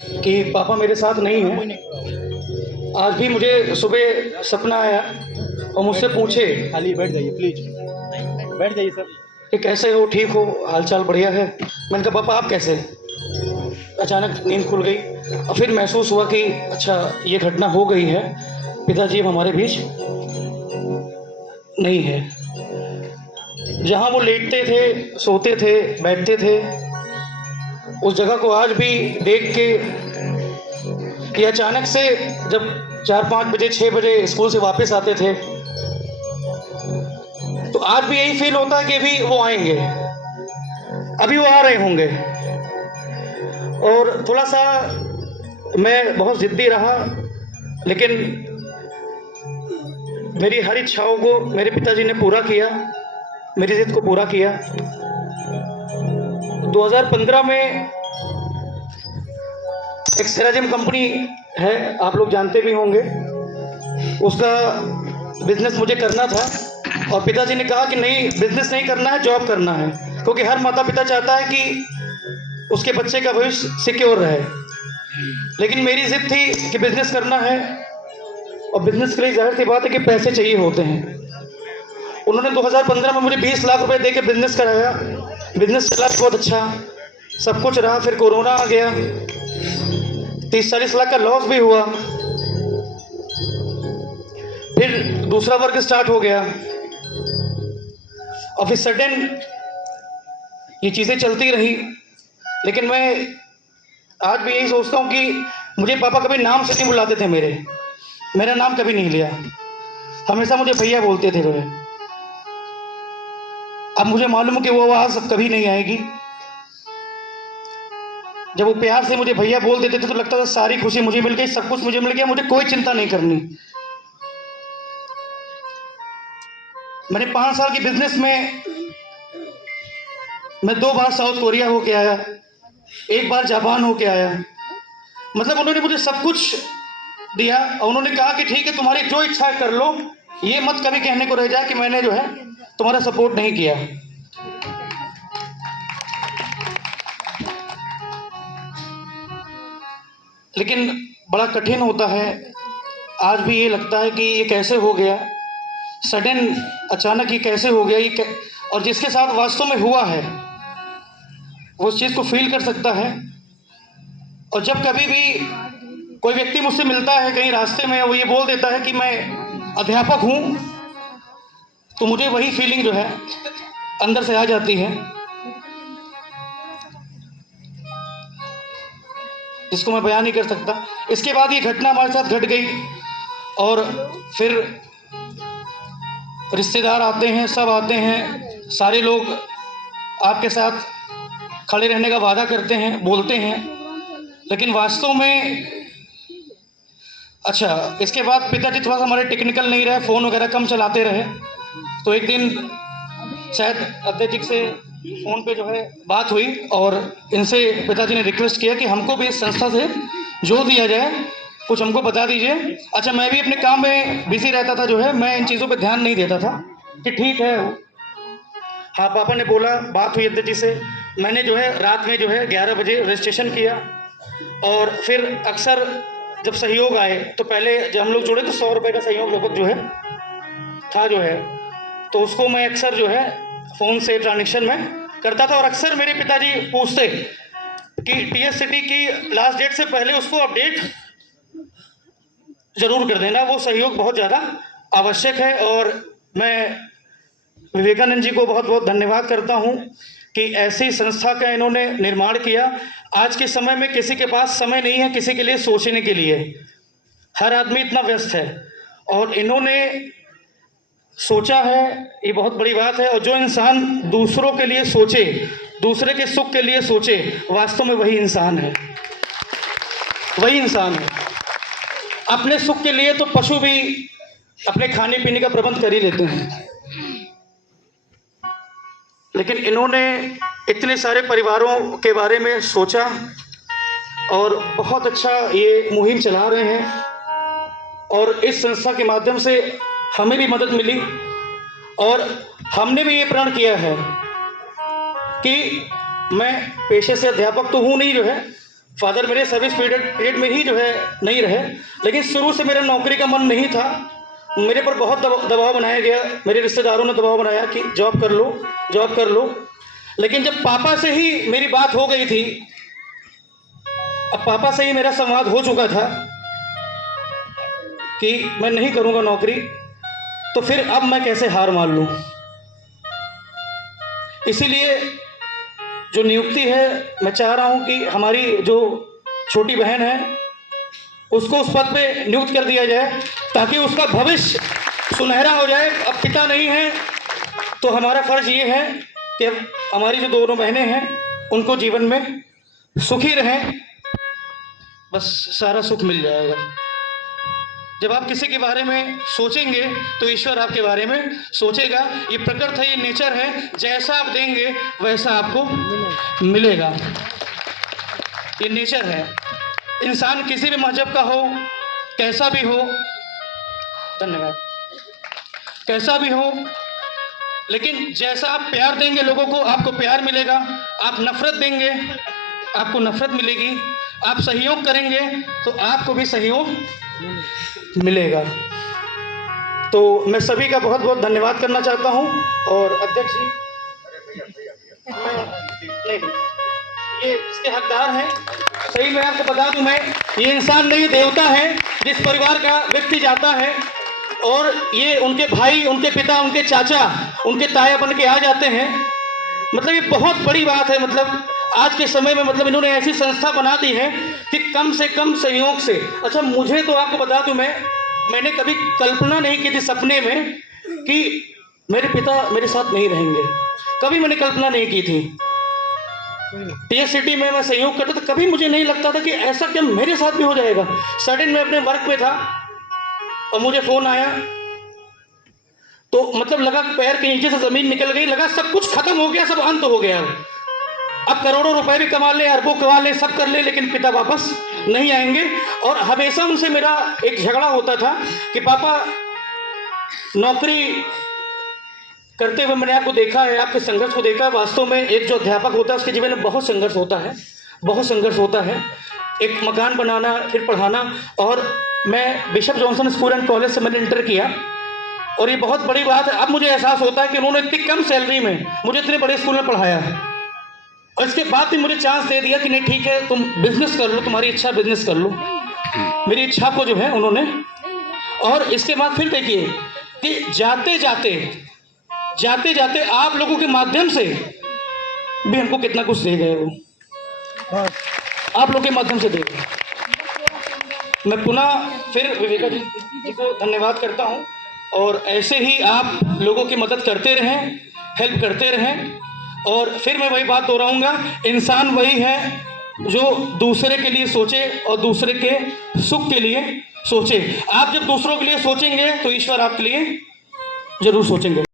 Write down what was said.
कि पापा मेरे साथ नहीं हैं। आज भी मुझे सुबह सपना आया और मुझसे पूछे खाली बैठ जाइए प्लीज, बैठ जाइए सर। कि कैसे हो, ठीक हो, हालचाल बढ़िया है। मैंने कहा पापा आप कैसे? अचानक नींद खुल गई और फिर महसूस हुआ कि अच्छा ये घटना हो गई है, पिताजी अब हमारे बीच नहीं है। जहाँ वो लेटते थे, सोते थे, बैठते थे, उस जगह को आज भी देख के कि अचानक से जब 4-5 बजे 6 बजे स्कूल से वापस आते थे तो आज भी यही फील होता है कि अभी वो आएंगे, अभी वो आ रहे होंगे। और थोड़ा सा मैं बहुत ज़िद्दी रहा, लेकिन मेरी हर इच्छाओं को मेरे पिताजी ने पूरा किया, मेरी ज़िद को पूरा किया। 2015 में एक सेराजिम कंपनी है, आप लोग जानते भी होंगे, उसका बिजनेस मुझे करना था और पिताजी ने कहा कि नहीं, बिजनेस नहीं करना है, जॉब करना है, क्योंकि हर माता पिता चाहता है कि उसके बच्चे का भविष्य सिक्योर रहे। लेकिन मेरी जिद थी कि बिजनेस करना है और बिजनेस के लिए जाहिर सी बात है कि पैसे चाहिए होते हैं। उन्होंने 2015 में मुझे 20 लाख रुपए दे के बिजनेस कराया। बिजनेस चला बहुत अच्छा, सब कुछ रहा। फिर कोरोना आ गया, 30-40 लाख का लॉस भी हुआ। फिर दूसरा वर्क स्टार्ट हो गया और फिर सडन ये चीज़ें चलती रही। लेकिन मैं आज भी यही सोचता हूँ कि मुझे पापा कभी नाम से नहीं बुलाते थे, मेरा नाम कभी नहीं लिया, हमेशा मुझे भैया बोलते थे जो है। अब मुझे मालूम है कि वो आवाज़ कभी नहीं आएगी। जब वो प्यार से मुझे भैया बोल देते थे तो लगता था सारी खुशी मुझे मिल गई, सब कुछ मुझे मिल गया, मुझे कोई चिंता नहीं करनी। मैंने 5 साल के बिजनेस में मैं 2 बार साउथ कोरिया होके आया, 1 बार जापान होके आया। मतलब उन्होंने मुझे सब कुछ दिया और उन्होंने कहा कि ठीक है, तुम्हारी जो इच्छा है कर लो, ये मत कभी कहने को रह जाए कि मैंने जो है तुम्हारा सपोर्ट नहीं किया। लेकिन बड़ा कठिन होता है, आज भी ये लगता है कि ये कैसे हो गया, सडन अचानक ये कैसे हो गया, और जिसके साथ वास्तव में हुआ है वो उस चीज़ को फील कर सकता है। और जब कभी भी कोई व्यक्ति मुझसे मिलता है कहीं रास्ते में, वो ये बोल देता है कि मैं अध्यापक हूँ, तो मुझे वही फीलिंग जो है अंदर से आ जाती है, जिसको मैं बयान नहीं कर सकता। इसके बाद ये घटना हमारे साथ घट गई और फिर रिश्तेदार आते हैं, सब आते हैं, सारे लोग आपके साथ खड़े रहने का वादा करते हैं, बोलते हैं, लेकिन वास्तव में अच्छा, इसके बाद पिताजी थोड़ा सा हमारे टेक्निकल नहीं रहे, फ़ोन वगैरह कम चलाते रहे। तो एक दिन शायद अध्यक्ष जी से फ़ोन पे जो है बात हुई और इनसे पिताजी ने रिक्वेस्ट किया कि हमको भी इस संस्था से जोड़ दिया जाए, कुछ हमको बता दीजिए। अच्छा, मैं भी अपने काम में बिजी रहता था जो है, मैं इन चीज़ों पे ध्यान नहीं देता था कि ठीक है। हाँ, पापा ने बोला, बात हुई अध्यक्ष जी से, मैंने जो है रात में जो है 11 बजे रजिस्ट्रेशन किया। और फिर अक्सर जब सहयोग आए तो पहले जब हम लोग जुड़े तो 100 रुपये का सहयोग लगभग जो है था जो है, तो उसको मैं अक्सर जो है फ़ोन से ट्रांजेक्शन में करता था। और अक्सर मेरे पिताजी पूछते कि टीएस सिटी की लास्ट डेट से पहले उसको अपडेट ज़रूर कर देना, वो सहयोग बहुत ज़्यादा आवश्यक है। और मैं विवेकानंद जी को बहुत बहुत धन्यवाद करता हूँ कि ऐसी संस्था का इन्होंने निर्माण किया। आज के समय में किसी के पास समय नहीं है किसी के लिए सोचने के लिए, हर आदमी इतना व्यस्त है, और इन्होंने सोचा है, ये बहुत बड़ी बात है। और जो इंसान दूसरों के लिए सोचे, दूसरे के सुख के लिए सोचे, वास्तव में वही इंसान है, वही इंसान है। अपने सुख के लिए तो पशु भी अपने खाने पीने का प्रबंध कर ही लेते हैं, लेकिन इन्होंने इतने सारे परिवारों के बारे में सोचा और बहुत अच्छा ये मुहिम चला रहे हैं। और इस संस्था के माध्यम से हमें भी मदद मिली और हमने भी ये प्रण किया है कि मैं पेशे से अध्यापक तो हूँ नहीं जो है, फादर मेरे सर्विस पीरियड में ही जो है नहीं रहे, लेकिन शुरू से मेरा नौकरी का मन नहीं था। मेरे पर बहुत दबाव बनाया गया, मेरे रिश्तेदारों ने दबाव बनाया कि जॉब कर लो, जॉब कर लो। लेकिन जब पापा से ही मेरी बात हो गई थी, अब पापा से ही मेरा संवाद हो चुका था कि मैं नहीं करूँगा नौकरी, तो फिर अब मैं कैसे हार मान लूँ। इसीलिए जो नियुक्ति है, मैं चाह रहा हूँ कि हमारी जो छोटी बहन है उसको उस पद पे नियुक्त कर दिया जाए, ताकि उसका भविष्य सुनहरा हो जाए। अब पिता नहीं है तो हमारा फर्ज ये है कि हमारी जो दोनों बहनें हैं उनको जीवन में सुखी रहें, बस सारा सुख मिल जाएगा। जब आप किसी के बारे में सोचेंगे तो ईश्वर आपके बारे में सोचेगा। ये प्रकृति है, ये नेचर है, जैसा आप देंगे वैसा आपको मिलेगा, ये नेचर है। इंसान किसी भी मजहब का हो, कैसा भी हो, धन्यवाद, कैसा भी हो, लेकिन जैसा आप प्यार देंगे लोगों को, आपको प्यार मिलेगा। आप नफरत देंगे, आपको नफरत मिलेगी। आप सहयोग करेंगे तो आपको भी सहयोग मिलेगा। तो मैं सभी का बहुत बहुत धन्यवाद करना चाहता हूं। और अध्यक्ष जी, नहीं, ये इसके हकदार हैं। सही मैं आपको बता दूं, मैं ये इंसान नहीं, देवता है। जिस परिवार का व्यक्ति जाता है और ये उनके भाई, उनके पिता, उनके चाचा, उनके ताया बन के आ जाते हैं, मतलब ये बहुत बड़ी बात है। मतलब आज के समय में मतलब इन्होंने ऐसी संस्था बना दी है कि कम से कम सहयोग से, अच्छा मुझे तो आपको बता दूं, मैंने कभी कल्पना नहीं की थी सपने में कि मेरे पिता मेरे साथ नहीं रहेंगे। कभी मैंने कल्पना नहीं की थी। टीएस सिटी में मैं सहयोग करता था, कभी मुझे नहीं लगता था कि ऐसा क्या मेरे साथ भी हो जाएगा। सडन मैं अपने वर्क पे था और मुझे फोन आया, तो मतलब लगा पैर के नीचे से जमीन निकल गई, लगा सब कुछ खत्म हो गया, सब अंत हो गया। अब करोड़ों रुपए भी कमा ले, अरबों कमा ले, सब कर ले, लेकिन पिता वापस नहीं आएंगे। और हमेशा उनसे मेरा एक झगड़ा होता था कि पापा नौकरी करते हुए मैंने आपको देखा है, आपके संघर्ष को देखा है। वास्तव में एक जो अध्यापक होता है उसके जीवन में बहुत संघर्ष होता है, बहुत संघर्ष होता है। एक मकान बनाना, फिर पढ़ाना। और मैं bishop Johnson school and college से मैंने इंटर किया, और ये बहुत बड़ी बात है। अब मुझे एहसास होता है कि उन्होंने इतनी कम सैलरी में मुझे इतने बड़े स्कूल में पढ़ाया है, और इसके बाद भी मुझे चांस दे दिया कि नहीं ठीक है, तुम बिजनेस कर लो, तुम्हारी इच्छा बिजनेस कर लो। मेरी इच्छा को जो है उन्होंने, और इसके बाद फिर देखिए कि जाते जाते आप लोगों के माध्यम से भी हमको कितना कुछ दे गए वो, आप लोगों के माध्यम से दे गए। मैं पुनः फिर विवेका जी को धन्यवाद करता हूं, और ऐसे ही आप लोगों की मदद करते रहें, हेल्प करते रहें। और फिर मैं वही बात दोहराऊंगा, इंसान वही है जो दूसरे के लिए सोचे और दूसरे के सुख के लिए सोचे। आप जब दूसरों के लिए सोचेंगे तो ईश्वर आपके लिए जरूर सोचेंगे।